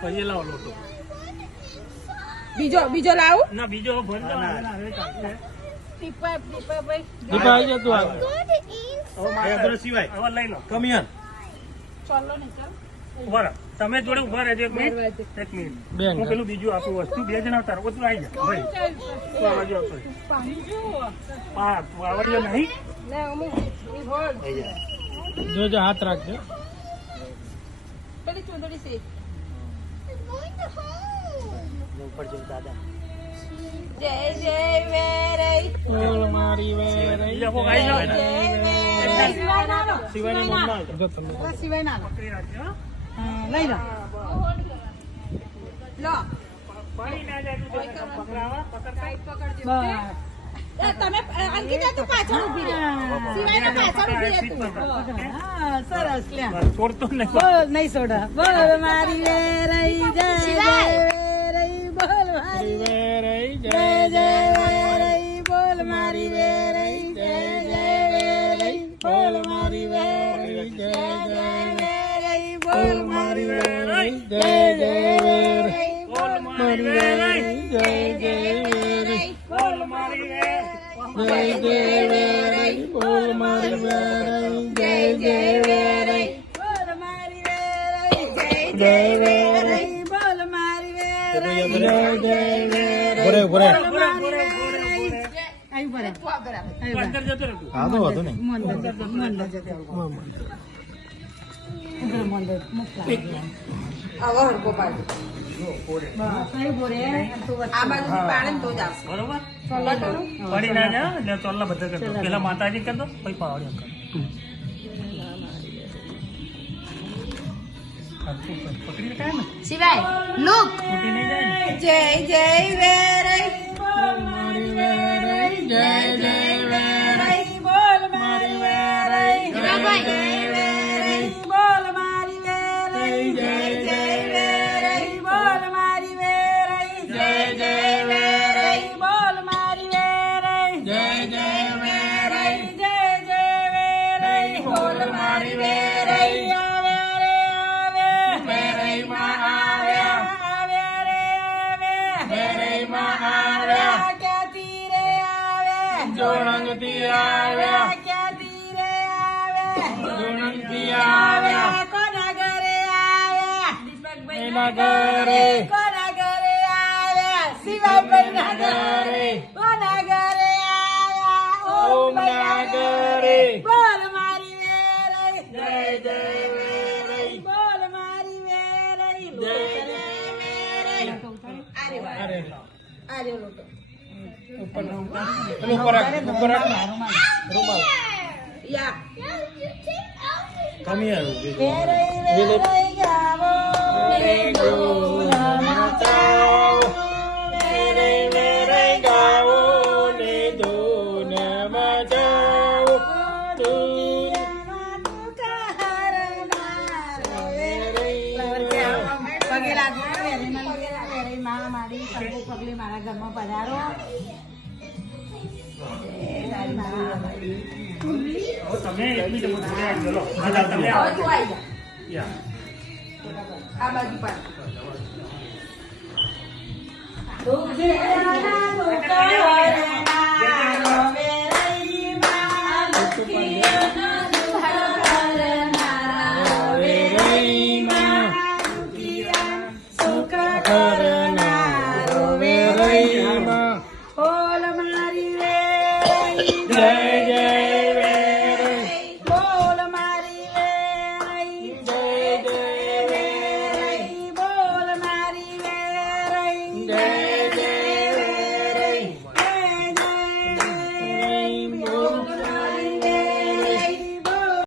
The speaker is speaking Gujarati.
પછી લાવો લોટો. બીજો લાવું ના બીજો ભરી દો. ટીપા ભાઈ દીપા આવી જા તું આગળ. હવે સિવાય હવે લઈ લો. કમિયન ચાલો ને ચાલ ઉભા રહો. તમે જોડે ઉભા રહેજો એક મિનિટ. બેન હું પેલું બીજું આપું વસ્તુ 2 જણા તાર બધું આવી જાય ભાઈ. તું આવવા જો પાણી જો હા તું આવડ્યો નહીં ના અમુક હોલ જોજો હાથ રાખજો. પેલી ચૂંદડી છે ઉપર જો દાદા. જય જય વેરઈ બોલ મારી વેરઈ. બીજા કોક આવી જાઓ. સિવાય ના લો જો તમે સિવાય ના લો પકડી રાખજો હો. લઈ લો લો પડી ના જાય તું પકડાવા પકડતા. તમે અંકિતા તું પાછળ ઊભી રહે સિવાય ના પાછળ ઊભી રહે તું હા સરસ લે છોડતો નહીં. બોલ નહીં છોડા બોલ મારી વેરઈ જય જય વેરઈ બોલ મારી વેરઈ જય જય વેરઈ બોલ મારી વેરઈ જય જય વેરઈ બોલ મારી વેરઈ જય જય વેરઈ બોલ મારી વેરઈ જય જય વેરઈ. બોલ મારી વેરઈ. જય જય વેરઈ. બોલ મારી વેરઈ. જય જય વેરઈ. બોલ મારી વેરઈ. જય જય વેરઈ. બોલ મારી વેરઈ જય જય જય વેરઈ. વેરઈ બોલ મારી વેરઈ જય જય વેરઈ. બોરે બોરે. આયુ બરાબર તું અંદર જતો રહે તું. હા તો વાંધો નહીં. મંદર જતો હવે હરકો પાડો બસ અહીં બોરે આ બાજુ પાડે ને તો જ આવશે બરોબર ચોલાટો પડી ના જાય એટલે ચોલ્લા બધા કરતો. પેલા માતાજી કરતો પછી પાવડિયા કરતો. પકડી કાય ને શિવાય લુક તૂટી નહીં જાય ને. જય જય વેરઈ મારી વેરઈ. જય જય વેરઈ. બોલ મારી વેરઈ જય જય વેરઈ બોલ મારી વેરઈ જય જય વેરઈ બોલ મારી વેરઈ જય જય વેરઈ બોલ મારી વેરઈ જય જય વેરઈ. જય જય વેરઈ બોલ મારી વેરઈ આવે રે આવે વેરઈમાં આવ્યા. આવે રે આવે વેરઈમાં આવ્યા. ક્યાંથી રે આવે જોણંગથી આવ્યા. ક્યાંથી રે આવે જોણંગથી આવ્યા. કોના ઘરે આવ્યા એના ઘરે. કોના ઘરે આવ્યા શિવાભાઈના ઘરે કોના ઘરે આવ્યા ઓમના ઘરે. બોલ મારી વેરઈ જય જય વેરઈ. બોલ મારી વેરઈ જય જય વેરઈ. અરે આરે લોટો ઉપર ઉપર રાખ. ઉપર રાખ. રૂમાલ. યા કમિયન વેરઈ વેરઈ ગાવો નાચાઓ. વેરઈ વેરઈ ગાઓ ને ધૂન મચાવો. પગે લાગો વેરઈ માં મારી સગો પગલે મારા ઘરમાં પધારો તમે એટલી તમે જોડે આવી ચલો. હા તમે આવો. તું આવી જા યા આ બાજુ પાડ વેરઈમાં સુખ કરે